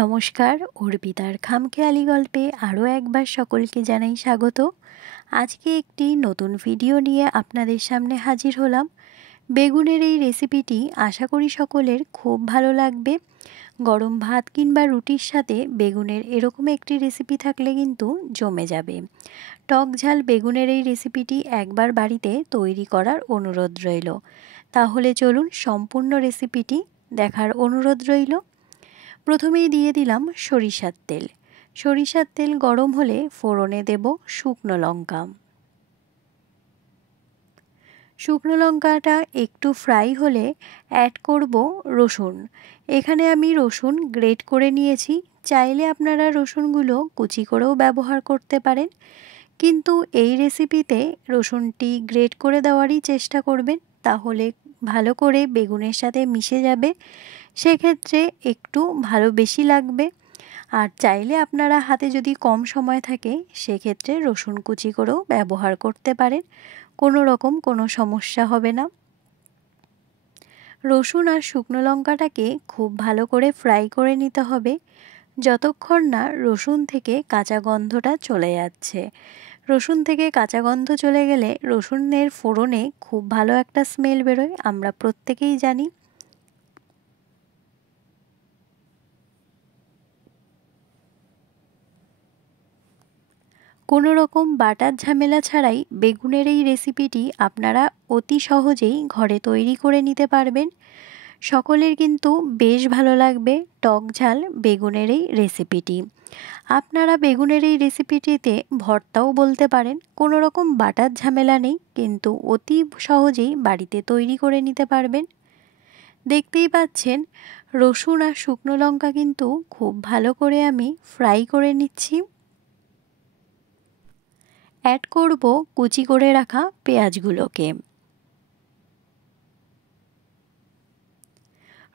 নমস্কার, অর্পিতার খামখেয়ালি গল্পে আরও একবার সকলকে জানাই স্বাগত। আজকে একটি নতুন ভিডিও নিয়ে আপনাদের সামনে হাজির হলাম। বেগুনের এই রেসিপিটি আশা করি সকলের খুব ভালো লাগবে। গরম ভাত কিংবা রুটির সাথে বেগুনের এরকম একটি রেসিপি থাকলে কিন্তু জমে যাবে। টক ঝাল বেগুনের এই রেসিপিটি একবার বাড়িতে তৈরি করার অনুরোধ রইল। তাহলে চলুন সম্পূর্ণ রেসিপিটি দেখার অনুরোধ রইল। প্রথমেই দিয়ে দিলাম সরিষার তেল। সরিষার তেল গরম হলে ফোড়নে দেব শুকনো লঙ্কা। শুকনো লঙ্কাটা একটু ফ্রাই হলে অ্যাড করব রসুন। এখানে আমি রসুন গ্রেট করে নিয়েছি। চাইলে আপনারা রসুনগুলো কুচি করেও ব্যবহার করতে পারেন, কিন্তু এই রেসিপিতে রসুনটি গ্রেট করে দেওয়ারই চেষ্টা করবেন, তাহলে ভালো করে বেগুনের সাথে মিশে যাবে। সেক্ষেত্রে একটু ভালো বেশি লাগবে। আর চাইলে আপনারা হাতে যদি কম সময় থাকে সেক্ষেত্রে রসুন কুচি করেও ব্যবহার করতে পারেন, কোনো সমস্যা হবে না। রসুন আর শুকনো লঙ্কাটাকে খুব ভালো করে ফ্রাই করে নিতে হবে, যতক্ষণ না রসুন থেকে কাঁচা গন্ধটা চলে যাচ্ছে। রসুন থেকে কাঁচা গন্ধ চলে গেলে রসুনের ফোড়নে খুব ভালো একটা স্মেল বেরোয়, আমরা প্রত্যেকেই জানি। কোনো রকম বাটার ঝামেলা ছাড়াই বেগুনের এই রেসিপিটি আপনারা অতি সহজেই ঘরে তৈরি করে নিতে পারবেন। সকলের কিন্তু বেশ ভালো লাগবে টক ঝাল বেগুনের এই রেসিপিটি। আপনারা বেগুনের এই রেসিপিটিতে ভর্তাও বলতে পারেন, কোনো রকম বাটার ঝামেলা নেই, কিন্তু অতি সহজেই বাড়িতে তৈরি করে নিতে পারবেন। দেখতেই পাচ্ছেন রসুন আর শুকনো লঙ্কা কিন্তু খুব ভালো করে আমি ফ্রাই করে নিচ্ছি। অ্যাড করব কুচি করে রাখা পেঁয়াজগুলোকে।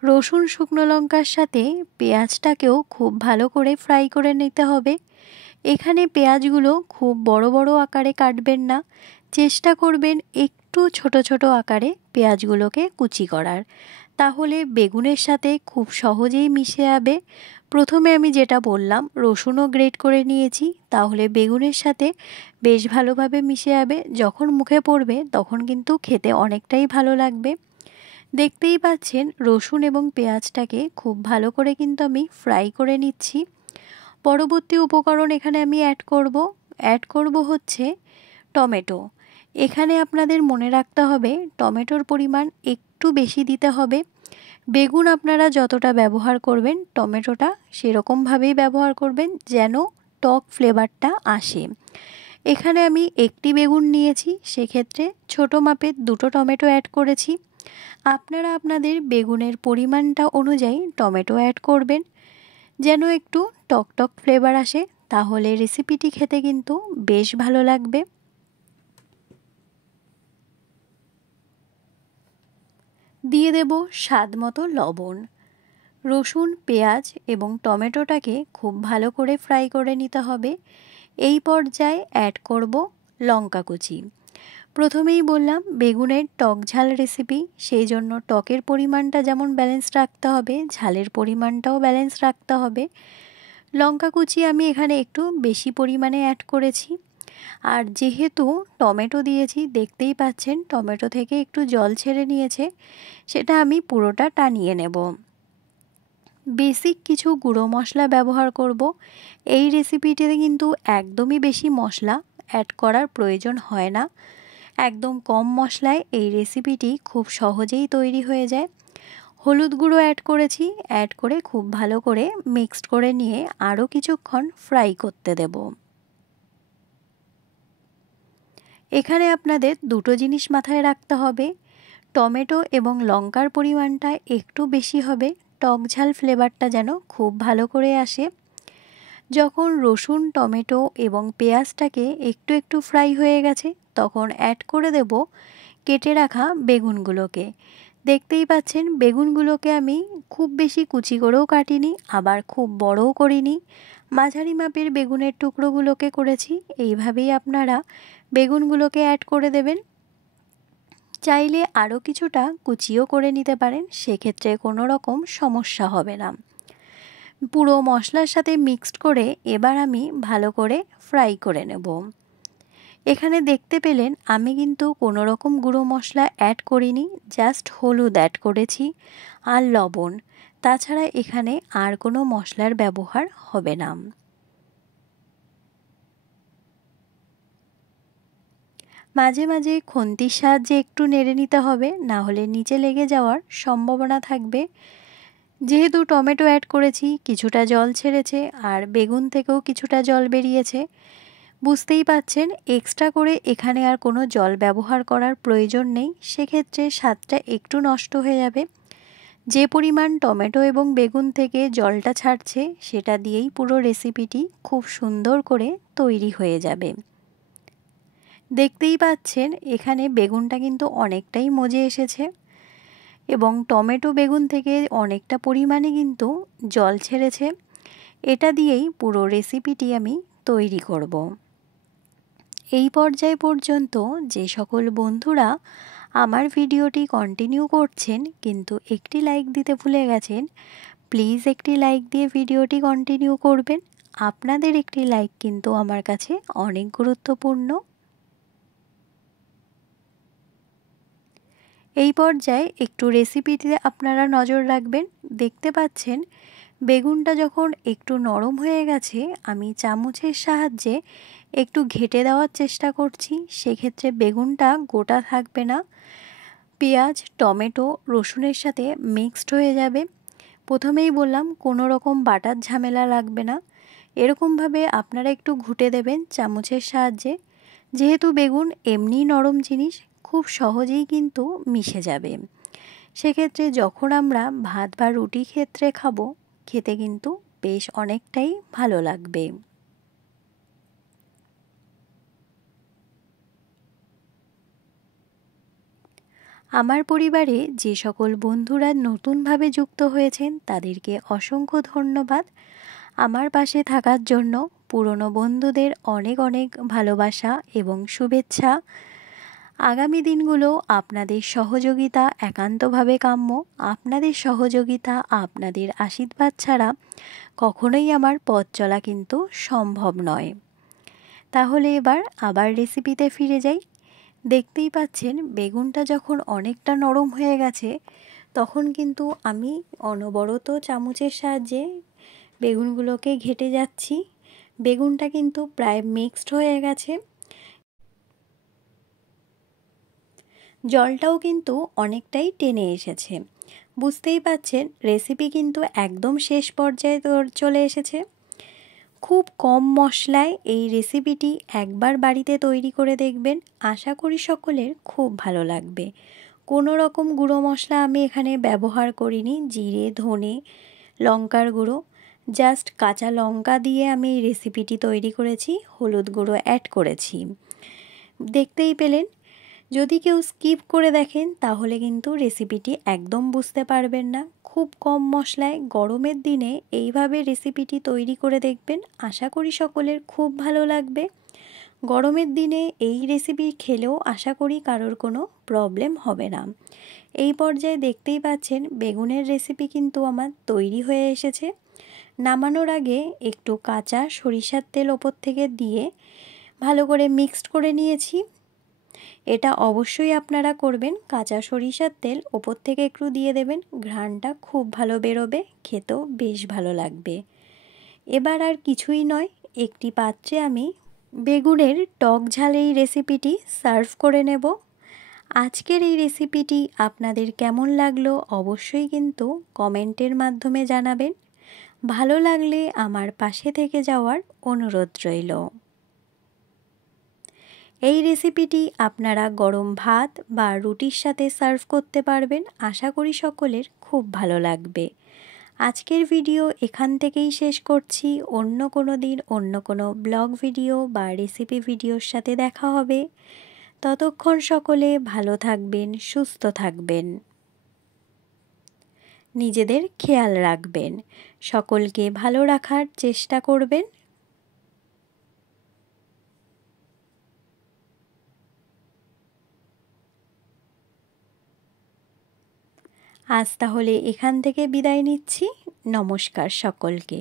রসুন শুকনো লঙ্কার সাথে পেঁয়াজটাকেও খুব ভালো করে ফ্রাই করে নিতে হবে। এখানে পেঁয়াজগুলো খুব বড় বড় আকারে কাটবেন না, চেষ্টা করবেন একটু ছোট ছোট আকারে পেঁয়াজগুলোকে কুচি করার, তাহলে বেগুনের সাথে খুব সহজেই মিশে যাবে। প্রথমে আমি যেটা বললাম রসুনও গ্রেট করে নিয়েছি, তাহলে বেগুনের সাথে বেশ ভালোভাবে মিশে যাবে। যখন মুখে পড়বে তখন কিন্তু খেতে অনেকটাই ভালো লাগবে। দেখতেই পাচ্ছেন রসুন এবং পেঁয়াজটাকে খুব ভালো করে কিন্তু আমি ফ্রাই করে নিচ্ছি। পরবর্তী উপকরণ এখানে আমি অ্যাড করব হচ্ছে টমেটো। এখানে আপনাদের মনে রাখতে হবে টমেটোর পরিমাণ একটু বেশি দিতে হবে। বেগুন আপনারা যতটা ব্যবহার করবেন টমেটোটা সেরকমভাবেই ব্যবহার করবেন, যেন টক ফ্লেভারটা আসে। এখানে আমি একটি বেগুন নিয়েছি, সেক্ষেত্রে ছোট মাপের দুটো টমেটো অ্যাড করেছি। আপনারা আপনাদের বেগুনের পরিমাণটা অনুযায়ী টমেটো অ্যাড করবেন, যেন একটু টক ফ্লেভার আসে, তাহলে রেসিপিটি খেতে কিন্তু বেশ ভালো লাগবে। দিয়ে দেব স্বাদ মতো লবণ। রসুন, পেঁয়াজ এবং টমেটোটাকে খুব ভালো করে ফ্রাই করে নিতে হবে। এই পর্যায়ে অ্যাড করব লঙ্কা কুচি। প্রথমেই বললাম বেগুনের টক ঝাল রেসিপি, সেই জন্য টকের পরিমাণটা যেমন ব্যালেন্স রাখতে হবে, ঝালের পরিমাণটাও ব্যালেন্স রাখতে হবে। লঙ্কা কুচি আমি এখানে একটু বেশি পরিমাণে অ্যাড করেছি। আর যেহেতু টমেটো দিয়েছি, দেখতেই পাচ্ছেন টমেটো থেকে একটু জল ছেড়ে নিয়েছে, সেটা আমি পুরোটা টানিয়ে নেব। বেসিক কিছু গুঁড়ো মশলা ব্যবহার করব। এই রেসিপিটিতে কিন্তু একদমই বেশি মশলা অ্যাড করার প্রয়োজন হয় না, একদম কম মশলায় এই রেসিপিটি খুব সহজেই তৈরি হয়ে যায়। হলুদ গুঁড়ো অ্যাড করেছি, অ্যাড করে খুব ভালো করে মিক্সড করে নিয়ে আরও কিছুক্ষণ ফ্রাই করতে দেব। এখানে আপনাদের দুটো জিনিস মাথায় রাখতে হবে, টমেটো এবং লঙ্কার পরিমাণটা একটু বেশি হবে, টক ঝাল ফ্লেভারটা যেন খুব ভালো করে আসে। যখন রসুন, টমেটো এবং পেঁয়াজটাকে একটু একটু ফ্রাই হয়ে গেছে, তখন অ্যাড করে দেব কেটে রাখা বেগুনগুলোকে। দেখতেই পাচ্ছেন বেগুনগুলোকে আমি খুব বেশি কুচি করেও কাটিনি, আবার খুব বড়ও করিনি, মাঝারি মাপের বেগুনের টুকরোগুলোকে করেছি। এইভাবেই আপনারা বেগুনগুলোকে অ্যাড করে দেবেন। চাইলে আরও কিছুটা কুচিও করে নিতে পারেন, সেক্ষেত্রে কোনো রকম সমস্যা হবে না। পুরো মশলার সাথে মিক্সড করে এবার আমি ভালো করে ফ্রাই করে নেব। এখানে দেখতে পেলেন আমি কিন্তু কোনো রকম গুঁড়ো মশলা অ্যাড করিনি, জাস্ট হলুদ অ্যাড করেছি আর লবণ। তাছাড়া এখানে আর কোনো মশলার ব্যবহার হবে না। মাঝে মাঝে খুন্তির সাহায্যে একটু নেড়ে নিতে হবে, না হলে নিচে লেগে যাওয়ার সম্ভাবনা থাকবে। যেহেতু টমেটো অ্যাড করেছি কিছুটা জল ছেড়েছে আর বেগুন থেকেও কিছুটা জল বেরিয়েছে, বুঝতেই পাচ্ছেন এক্সট্রা করে এখানে আর কোনো জল ব্যবহার করার প্রয়োজন নেই, সেক্ষেত্রে স্বাদটা একটু নষ্ট হয়ে যাবে। যে পরিমাণ টমেটো এবং বেগুন থেকে জলটা ছাড়ছে সেটা দিয়েই পুরো রেসিপিটি খুব সুন্দর করে তৈরি হয়ে যাবে। দেখতেই পাচ্ছেন এখানে বেগুনটা কিন্তু অনেকটাই মজে এসেছে এবং টমেটো বেগুন থেকে অনেকটা পরিমাণে কিন্তু জল ছেড়েছে। এটা দিয়েই পুরো রেসিপিটি আমি তৈরি করব। এই পর্যায় পর্যন্ত যে সকল বন্ধুরা আমার ভিডিওটি কন্টিনিউ করছেন কিন্তু একটি লাইক দিতে ভুলে গেছেন, প্লিজ একটি লাইক দিয়ে ভিডিওটি কন্টিনিউ করবেন। আপনাদের একটি লাইক কিন্তু আমার কাছে অনেক গুরুত্বপূর্ণ। এই পর্যায়ে একটু রেসিপিতে আপনারা নজর রাখবেন। দেখতে পাচ্ছেন বেগুনটা যখন একটু নরম হয়ে গেছে আমি চামচের সাহায্যে একটু ঘেঁটে দেওয়ার চেষ্টা করছি, সেক্ষেত্রে বেগুনটা গোটা থাকবে না, পেঁয়াজ টমেটো রসুনের সাথে মিক্সড হয়ে যাবে। প্রথমেই বললাম কোনো রকম বাটার ঝামেলা লাগবে না, এরকমভাবে আপনারা একটু ঘুটে দেবেন চামচের সাহায্যে। যেহেতু বেগুন এমনি নরম জিনিস খুব সহজেই কিন্তু মিশে যাবে, সেক্ষেত্রে যখন আমরা ভাত বা রুটি ক্ষেত্রে খাবো খেতে কিন্তু বেশ অনেকটাই ভালো লাগবে। আমার পরিবারে যে সকল বন্ধুরা নতুনভাবে যুক্ত হয়েছেন তাদেরকে অসংখ্য ধন্যবাদ আমার পাশে থাকার জন্য। পুরনো বন্ধুদের অনেক অনেক ভালোবাসা এবং শুভেচ্ছা। আগামী দিনগুলো আপনাদের সহযোগিতা একান্তভাবে কাম্য। আপনাদের সহযোগিতা আপনাদের আশীর্বাদ ছাড়া কখনোই আমার পথ চলা কিন্তু সম্ভব নয়। তাহলে এবার আবার রেসিপিতে ফিরে যাই। দেখতেই পাচ্ছেন বেগুনটা যখন অনেকটা নরম হয়ে গেছে তখন কিন্তু আমি অনবরত চামচের সাহায্যে বেগুনগুলোকে ঘেঁটে যাচ্ছি। বেগুনটা কিন্তু প্রায় মিক্সড হয়ে গেছে, জলটাও কিন্তু অনেকটাই টেনে এসেছে। বুঝতেই পাচ্ছেন রেসিপি কিন্তু একদম শেষ পর্যায়ে চলে এসেছে। খুব কম মশলায় এই রেসিপিটি একবার বাড়িতে তৈরি করে দেখবেন, আশা করি সকলের খুব ভালো লাগবে। কোনো রকম গুঁড়ো মশলা আমি এখানে ব্যবহার করিনি, জিরে ধনে লঙ্কার গুঁড়ো, জাস্ট কাঁচা লঙ্কা দিয়ে আমি এই রেসিপিটি তৈরি করেছি, হলুদ গুঁড়ো অ্যাড করেছি। দেখতেই পেলেন, যদি কেউ স্কিপ করে দেখেন তাহলে কিন্তু রেসিপিটি একদম বুঝতে পারবেন না। খুব কম মশলায় গরমের দিনে এইভাবে রেসিপিটি তৈরি করে দেখবেন, আশা করি সকলের খুব ভালো লাগবে। গরমের দিনে এই রেসিপি খেলেও আশা করি কারোর কোনো প্রবলেম হবে না। এই পর্যায়ে দেখতেই পাচ্ছেন বেগুনের রেসিপি কিন্তু আমার তৈরি হয়ে এসেছে। নামানোর আগে একটু কাঁচা সরিষার তেল ওপর থেকে দিয়ে ভালো করে মিক্সড করে নিয়েছি। এটা অবশ্যই আপনারা করবেন, কাঁচা সরিষার তেল ওপর থেকে একটু দিয়ে দেবেন, ঘ্রাণটা খুব ভালো বেরোবে, খেতেও বেশ ভালো লাগবে। এবার আর কিছুই নয়, একটি পাত্রে আমি বেগুনের টক ঝাল এই রেসিপিটি সার্ভ করে নেব। আজকের এই রেসিপিটি আপনাদের কেমন লাগলো অবশ্যই কিন্তু কমেন্টের মাধ্যমে জানাবেন। ভালো লাগলে আমার পাশে থেকে যাওয়ার অনুরোধ রইল। এই রেসিপিটি আপনারা গরম ভাত বা রুটির সাথে সার্ভ করতে পারবেন, আশা করি সকলের খুব ভালো লাগবে। আজকের ভিডিও এখান থেকেই শেষ করছি। অন্য কোনো দিন অন্য কোনো ব্লগ ভিডিও বা রেসিপি ভিডিওর সাথে দেখা হবে। ততক্ষণ সকলে ভালো থাকবেন, সুস্থ থাকবেন, নিজেদের খেয়াল রাখবেন, সকলকে ভালো রাখার চেষ্টা করবেন। আজ তাহলে এখান থেকে বিদায় নিচ্ছি। নমস্কার সকলকে।